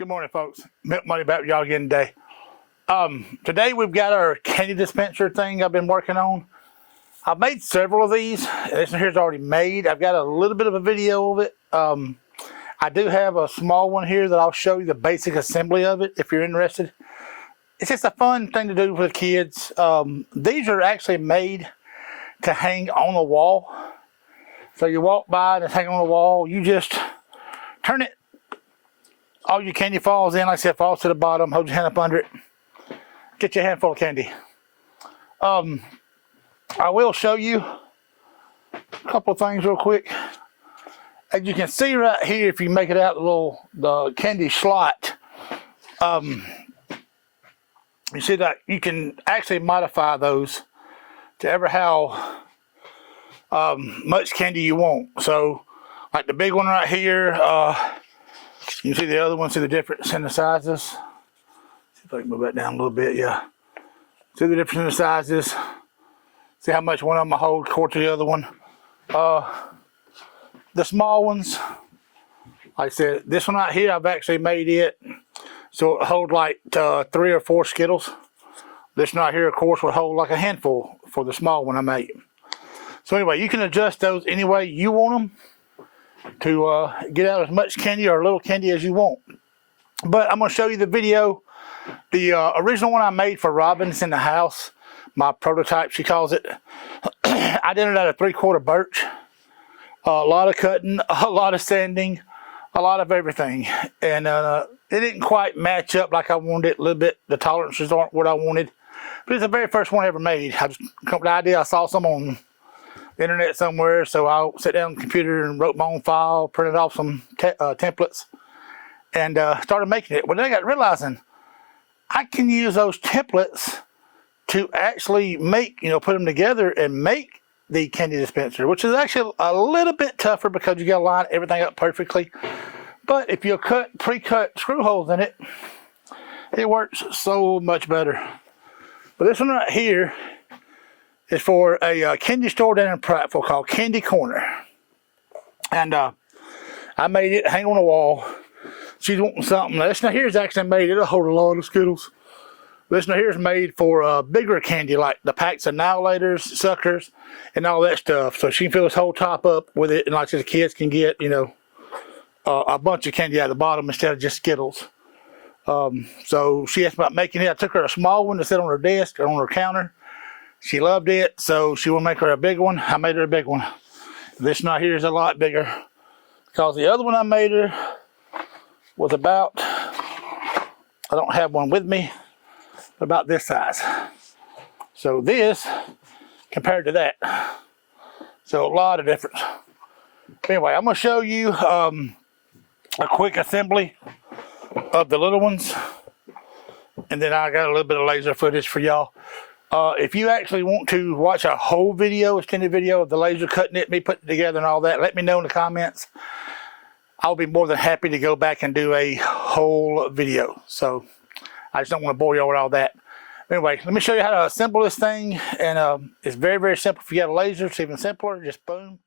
Good morning, folks. Milk Money back with y'all again today. Today we've got our candy dispenser thing I've been working on. I've made several of these. This one here's already made. I've got a little bit of a video of it. I do have a small one here that I'll show you the basic assembly of it if you're interested. It's just a fun thing to do for the kids. These are actually made to hang on the wall. So you walk by and it's hanging on the wall. You just turn it. All your candy falls in, like I said, falls to the bottom. Hold your hand up under it. Get your handful of candy. I will show you a couple of things real quick. As you can see right here, if you make it out the candy slot, you see that you can actually modify those to ever how much candy you want. So, like the big one right here, you can see the other one, see the difference in the sizes. See if I can move that down a little bit, yeah. See the difference in the sizes. See how much one of them will hold compared to the other one. The small ones, like I said, this one right here, I've actually made it so it'll hold like 3 or 4 Skittles. This one right here, of course, will hold like a handful for the small one I made. So anyway, you can adjust those any way you want them to get out as much candy or little candy as you want. But I'm going to show you the video. The original one I made for Robin's in the house, my prototype she calls it, I did it out of 3/4 birch. A lot of cutting, a lot of sanding, a lot of everything. And it didn't quite match up like I wanted it a little bit. The tolerances aren't what I wanted. But it's the very first one I ever made. I just come up with the idea. I saw some on internet somewhere, so I sat down on the computer and wrote my own file, printed off some templates, and started making it. Well, then I got realizing I can use those templates to actually make, put them together and make the candy dispenser, which is actually a little bit tougher because you got to line everything up perfectly. But if you pre-cut screw holes in it, it works so much better. But this one right here is for a candy store down in Prattville called Candy Corner. And I made it hang on the wall. She's wanting something. This one here is actually made, it'll hold a lot of Skittles. This one here is made for bigger candy, like the packs of annihilators, suckers, and all that stuff. So she can fill this whole top up with it, and like the kids can get, a bunch of candy out of the bottom instead of just Skittles. So she asked about making it. I took her a small one to sit on her desk or on her counter. She loved it, so she will make her a big one. I made her a big one. This one right here is a lot bigger because the other one I made her was about, I don't have one with me, about this size. So this compared to that, so a lot of difference. Anyway, I'm going to show you a quick assembly of the little ones, and then I got a little bit of laser footage for y'all. If you actually want to watch a whole video, extended video of the laser cutting it, me putting it together and all that, let me know in the comments. I'll be more than happy to go back and do a whole video. So I just don't want to bore you with all that. Anyway, let me show you how to assemble this thing. And it's very, very simple. If you got a laser, it's even simpler. Just boom.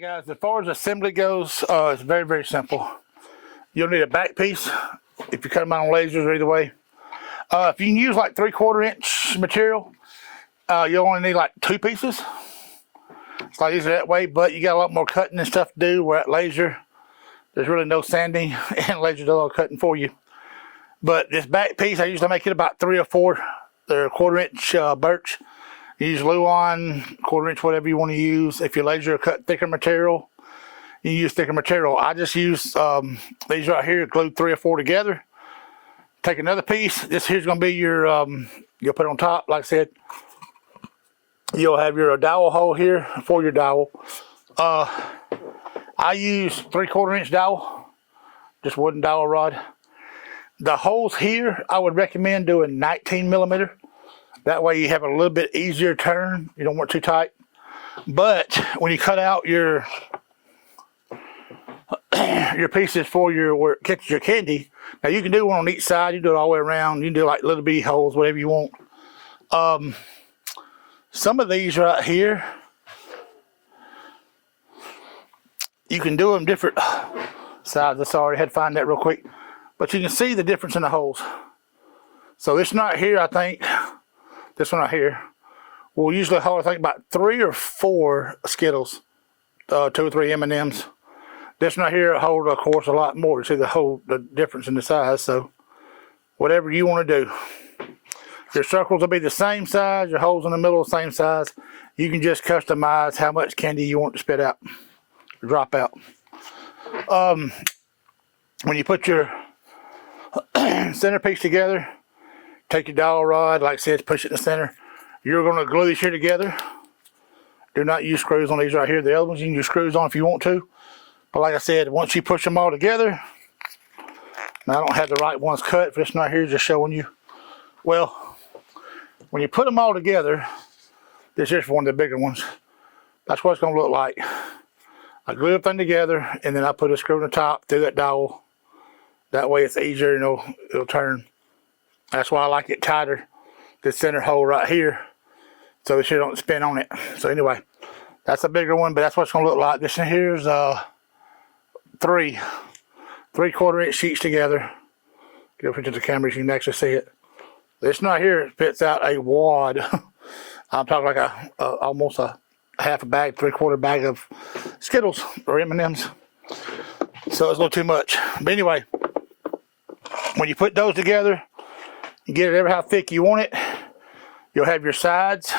Guys, as far as assembly goes, it's very, very simple. You'll need a back piece if you cut them out on lasers or either way. If you can use like 3/4 inch material, you'll only need like 2 pieces. It's like easier that way, but you got a lot more cutting and stuff to do. Where at laser, there's really no sanding, and laser does all the cutting for you. But this back piece, I usually make it about 3 or 4. They're 1/4 inch birch. You use Luan, 1/4 inch, whatever you want to use. If your laser cut thicker material, you use thicker material. I just use these right here, glued 3 or 4 together. Take another piece. This here's going to be your, you'll put it on top, like I said. You'll have your dowel hole here for your dowel. I use 3/4 inch dowel just wooden dowel rod. The holes here, I would recommend doing 19 millimeter. That way you have a little bit easier turn. You don't want it too tight. But when you cut out your pieces for where it catches your candy, now you can do one on each side. You do it all the way around. You can do like little bitty holes, whatever you want. Some of these right here, you can do them different sizes. Sorry, I had to find that real quick. But you can see the difference in the holes. So this one right here, I think, this one right here, will usually hold, I think, about 3 or 4 Skittles, 2 or 3 M&Ms. This one right here will hold, of course, a lot more. You see the difference in the size. So whatever you want to do. Your circles will be the same size. Your holes in the middle are the same size. You can just customize how much candy you want to spit out, or drop out. When you put your centerpiece together, take your dowel rod, like I said, push it in the center. You're going to glue these here together. Do not use screws on these right here. The other ones you can use screws on if you want to. But like I said, once you push them all together, now I don't have the right ones cut for this one right here, just showing you. Well, when you put them all together, this is one of the bigger ones. That's what it's going to look like. I glue everything together, and then I put a screw in the top through that dowel. That way it's easier, you know, it'll turn. That's why I like it tighter, this center hole right here, so the shit don't spin on it. So anyway, that's a bigger one, but that's what it's going to look like. This one here's 3 3/4 inch sheets together. Get up into the camera so you can actually see it. This one right here spits out a wad. I'm talking like almost a half a bag, 3/4 bag of Skittles or M&Ms. So it's a little too much. But anyway, when you put those together, you get it ever how thick you want it. You'll have your sides.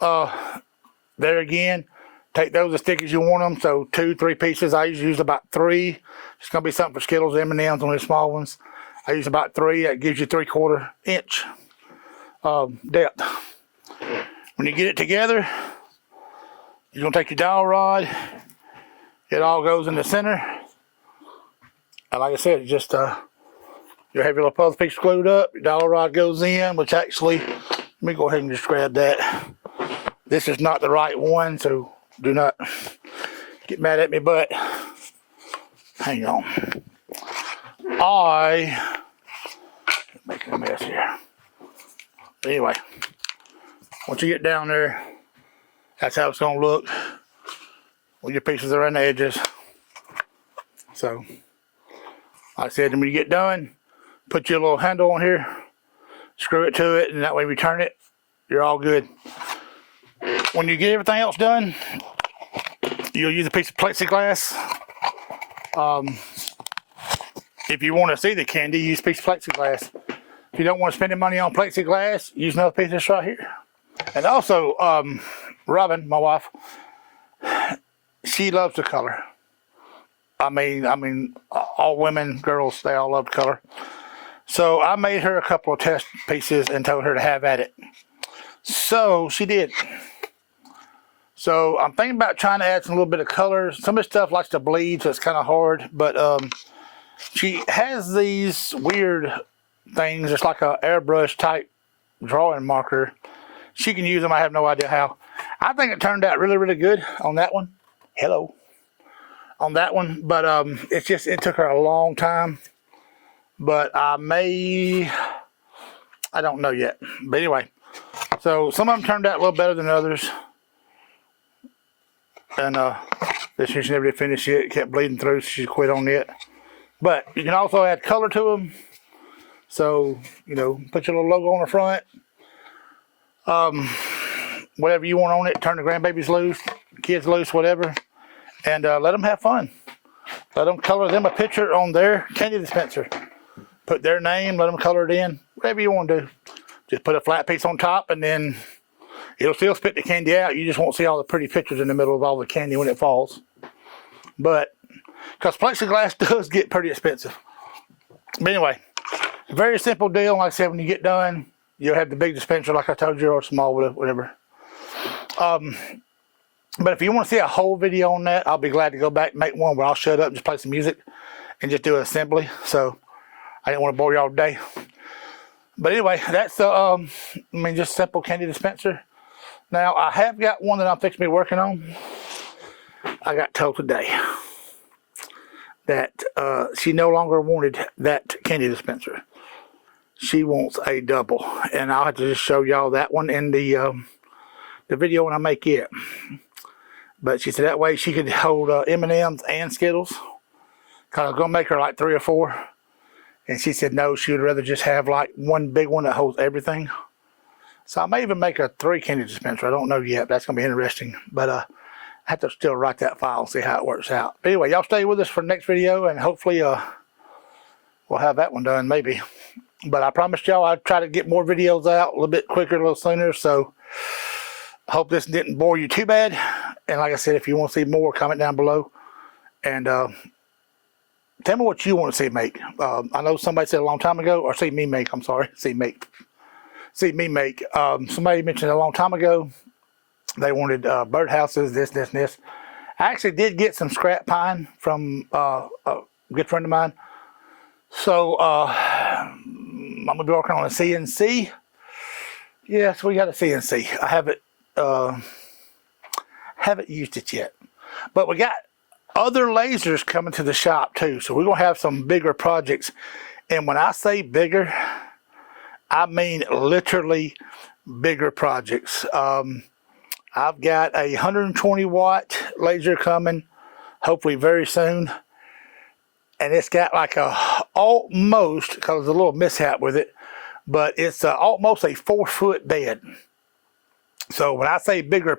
There again, take those as thick as you want them. So 2, 3 pieces. I usually use about 3. It's gonna be something for Skittles, M&Ms on the small ones. I use about 3. That gives you 3/4 inch depth. When you get it together, you're gonna take your dowel rod. It all goes in the center. And like I said, just you'll have your little puzzle piece glued up. Your dowel rod goes in, which actually, let me go ahead and just grab that. This is not the right one, so do not get mad at me, but hang on. Making a mess here. Anyway, once you get down there, that's how it's gonna look when your pieces are around the edges. So, like I said, when you get done, put your little handle on here, screw it to it, and that way we turn it, you're all good. When you get everything else done, you'll use a piece of plexiglass. If you want to see the candy, use a piece of plexiglass. If you don't want to spend any money on plexiglass, use another piece of this right here. And also, Robin, my wife, she loves the color. I mean, all women, girls, they all love color. So I made her a couple of test pieces and told her to have at it. So she did. So I'm thinking about trying to add some little bit of color. Some of this stuff likes to bleed, so it's kind of hard. But she has these weird things. It's like a airbrush type drawing marker. She can use them. I have no idea how. I think it turned out really, really good on that one. Hello. On that one. But it took her a long time. But I don't know yet. But anyway. So some of them turned out a little better than others. And this one she never did finish yet. It kept bleeding through, so she quit on it. But you can also add color to them. So, you know, put your little logo on the front. Whatever you want on it. Turn the grandbabies loose, kids loose, whatever. And let them have fun. Let them color them a picture on their candy dispenser. Put their name, let them color it in. Whatever you want to do. Just put a flat piece on top, and then it'll still spit the candy out. You just won't see all the pretty pictures in the middle of all the candy when it falls. But, because plexiglass does get pretty expensive. But anyway, very simple deal. Like I said, when you get done, you'll have the big dispenser like I told you, or small, whatever. But if you want to see a whole video on that, I'll be glad to go back and make one where I'll shut up and just play some music and just do an assembly. So I didn't want to bore y'all today. But anyway, that's the just simple candy dispenser. Now I have got one that I'm fixing to be working on. I got told today that she no longer wanted that candy dispenser. She wants a double, and I'll have to just show y'all that one in the video when I make it. But she said that way she could hold M&Ms and Skittles. Cause I was gonna make her like 3 or 4, and she said no, she would rather just have like one big one that holds everything. So I may even make a 3 candy dispenser. I don't know yet. That's gonna be interesting. But I have to still write that file and see how it works out. But anyway, y'all stay with us for the next video, and hopefully we'll have that one done maybe. But I promised y'all I'd try to get more videos out a little bit quicker, a little sooner. So I hope this didn't bore you too bad. And like I said, if you want to see more, comment down below. And tell me what you want to see make. I know somebody said a long time ago, or see me make, I'm sorry, see me make. Somebody mentioned a long time ago, they wanted birdhouses, this, and this. I actually did get some scrap pine from a good friend of mine. So I'm going to be working on a CNC. Yes, we got a CNC. I haven't used it yet. But we got other lasers coming to the shop too. So we're going to have some bigger projects. And when I say bigger, I mean literally bigger projects. I've got a 120 watt laser coming, hopefully very soon. And it's got like a almost, because there's a little mishap with it, but it's almost a 4-foot bed. So when I say bigger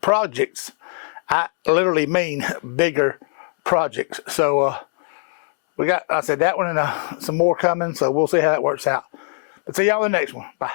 projects, I literally mean bigger projects. So we got, I said that one and some more coming. So we'll see how that works out. But see y'all in the next one. Bye.